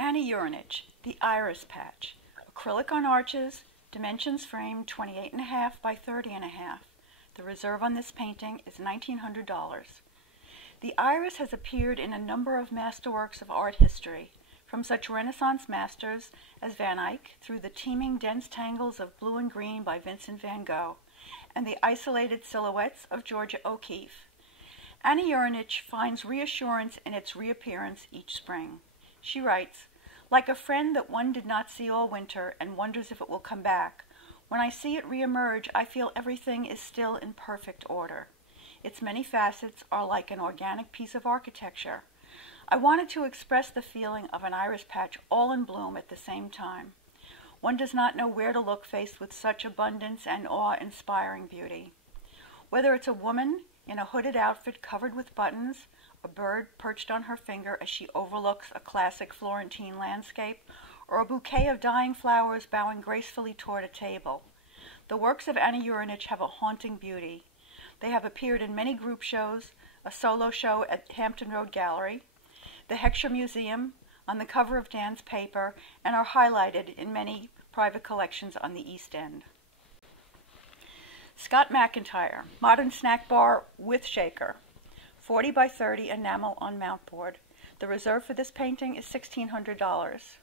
Annie Urinich, the Iris Patch. Acrylic on arches, dimensions framed 28.5 by 30.5. The reserve on this painting is $1,900. The iris has appeared in a number of masterworks of art history, from such Renaissance masters as Van Eyck through the teeming dense tangles of blue and green by Vincent van Gogh, and the isolated silhouettes of Georgia O'Keeffe. Annie Urinich finds reassurance in its reappearance each spring. She writes, "Like a friend that one did not see all winter and wonders if it will come back, when I see it reemerge, I feel everything is still in perfect order. Its many facets are like an organic piece of architecture. I wanted to express the feeling of an iris patch all in bloom at the same time. One does not know where to look faced with such abundance and awe-inspiring beauty. Whether it's a woman in a hooded outfit covered with buttons, a bird perched on her finger as she overlooks a classic Florentine landscape, or a bouquet of dying flowers bowing gracefully toward a table, the works of Annie Urinich have a haunting beauty. They have appeared in many group shows, a solo show at Hampton Road Gallery, the Heckscher Museum, on the cover of Dan's paper, and are highlighted in many private collections on the East End. Scott McIntyre, modern snack bar with shaker, 40 by 30 enamel on mount board. The reserve for this painting is $1,600.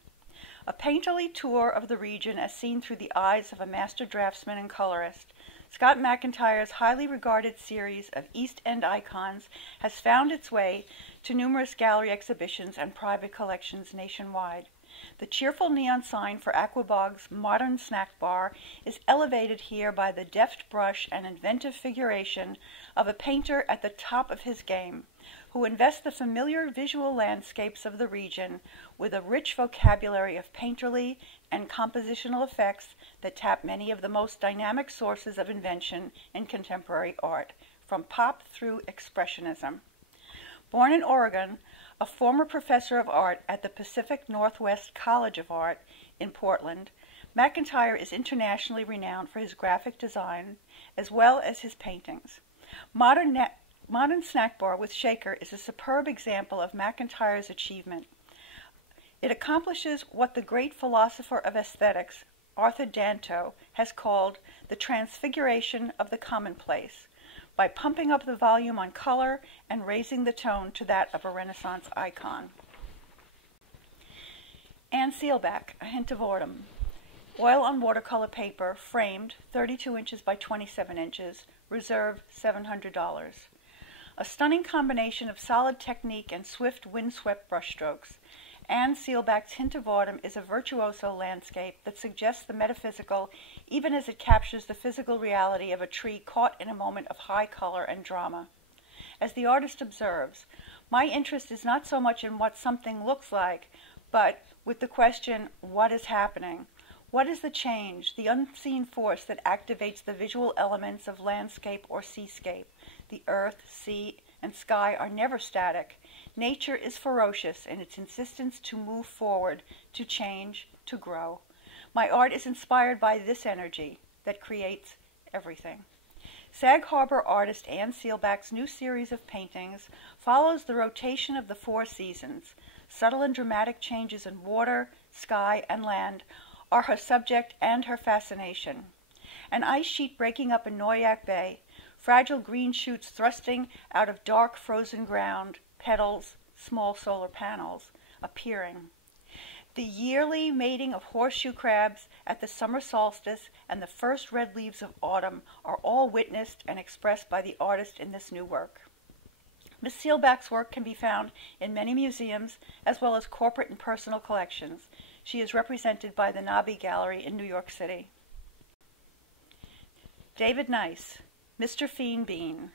A painterly tour of the region as seen through the eyes of a master draftsman and colorist, Scott McIntyre's highly regarded series of East End icons has found its way to numerous gallery exhibitions and private collections nationwide. The cheerful neon sign for Aquabog's modern snack bar is elevated here by the deft brush and inventive figuration of a painter at the top of his game, who invests the familiar visual landscapes of the region with a rich vocabulary of painterly and compositional effects that tap many of the most dynamic sources of invention in contemporary art, from pop through expressionism. Born in Oregon, a former professor of art at the Pacific Northwest College of Art in Portland, McIntyre is internationally renowned for his graphic design as well as his paintings. Modern Snack Bar with Shaker is a superb example of McIntyre's achievement. It accomplishes what the great philosopher of aesthetics, Arthur Danto, has called the transfiguration of the commonplace, by pumping up the volume on color and raising the tone to that of a Renaissance icon. Anne Seelbach, A Hint of Autumn. Oil on watercolor paper, framed, 32 inches by 27 inches, reserve $700. A stunning combination of solid technique and swift, windswept brushstrokes, Anne Seelbach's Hint of Autumn is a virtuoso landscape that suggests the metaphysical even as it captures the physical reality of a tree caught in a moment of high color and drama. As the artist observes, my interest is not so much in what something looks like, but with the question, what is happening? What is the change, the unseen force that activates the visual elements of landscape or seascape? The earth, sea, and sky are never static. Nature is ferocious in its insistence to move forward, to change, to grow. My art is inspired by this energy that creates everything. Sag Harbor artist Anne Seelbach's new series of paintings follows the rotation of the four seasons. Subtle and dramatic changes in water, sky, and land are her subject and her fascination. An ice sheet breaking up in Noyac Bay, fragile green shoots thrusting out of dark frozen ground, petals, small solar panels, appearing. The yearly mating of horseshoe crabs at the summer solstice and the first red leaves of autumn are all witnessed and expressed by the artist in this new work. Miss Seelbach's work can be found in many museums as well as corporate and personal collections. She is represented by the Nobby Gallery in New York City. David Nice, Mr. Fiend Bean.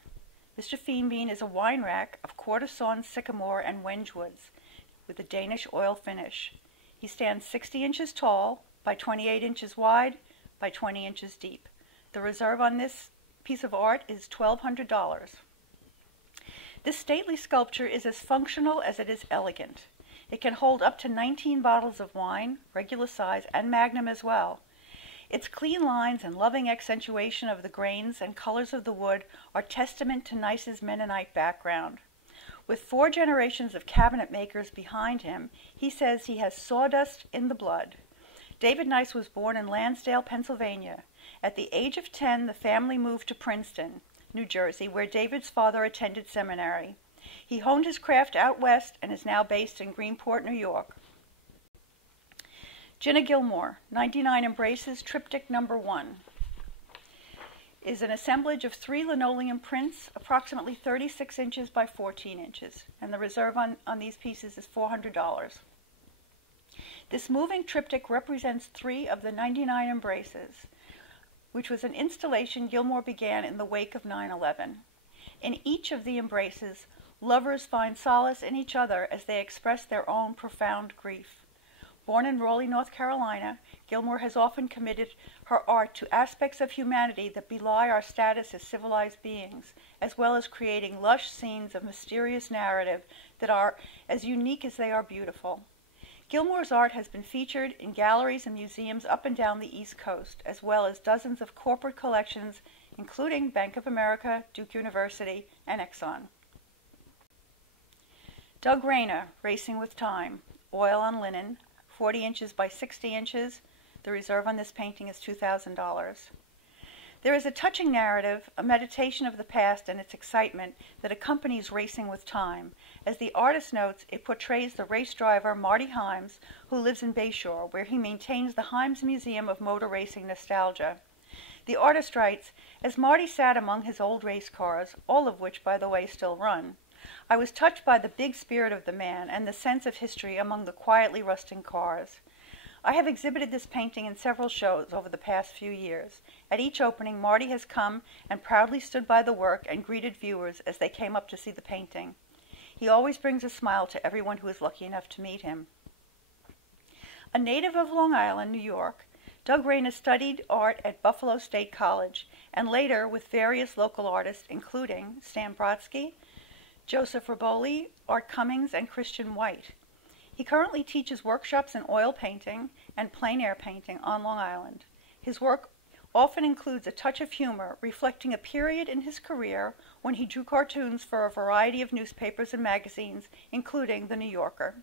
Mr. Fiend Bean is a wine rack of quarter-sawn sycamore and wenge woods with a Danish oil finish. He stands 60 inches tall by 28 inches wide by 20 inches deep. The reserve on this piece of art is $1,200. This stately sculpture is as functional as it is elegant. It can hold up to 19 bottles of wine, regular size, and magnum as well. Its clean lines and loving accentuation of the grains and colors of the wood are testament to Nice's Mennonite background. With 4 generations of cabinet makers behind him, he says he has sawdust in the blood. David Nice was born in Lansdale, Pennsylvania. At the age of 10, the family moved to Princeton, New Jersey, where David's father attended seminary. He honed his craft out west and is now based in Greenport, New York. Jenna Gilmore, 99 Embraces, Triptych No. 1, is an assemblage of 3 linoleum prints, approximately 36 inches by 14 inches, and the reserve on these pieces is $400. This moving triptych represents 3 of the 99 Embraces, which was an installation Gilmore began in the wake of 9/11. In each of the Embraces, lovers find solace in each other as they express their own profound grief. Born in Raleigh, North Carolina, Gilmore has often committed her art to aspects of humanity that belie our status as civilized beings, as well as creating lush scenes of mysterious narrative that are as unique as they are beautiful. Gilmore's art has been featured in galleries and museums up and down the East Coast, as well as dozens of corporate collections, including Bank of America, Duke University, and Exxon. Doug Rayner, Racing with Time, oil on linen, 40 inches by 60 inches. The reserve on this painting is $2,000. There is a touching narrative, a meditation of the past and its excitement that accompanies Racing with Time. As the artist notes, it portrays the race driver Marty Himes, who lives in Bayshore, where he maintains the Himes Museum of Motor Racing Nostalgia. The artist writes, as Marty sat among his old race cars, all of which, by the way, still run, I was touched by the big spirit of the man and the sense of history among the quietly rusting cars. I have exhibited this painting in several shows over the past few years. At each opening, Marty has come and proudly stood by the work and greeted viewers as they came up to see the painting. He always brings a smile to everyone who is lucky enough to meet him. A native of Long Island, New York, Doug Rayner studied art at Buffalo State College and later with various local artists, including Stan Brodsky, Joseph Raboli, Art Cummings, and Christian White. He currently teaches workshops in oil painting and plein air painting on Long Island. His work often includes a touch of humor, reflecting a period in his career when he drew cartoons for a variety of newspapers and magazines, including The New Yorker.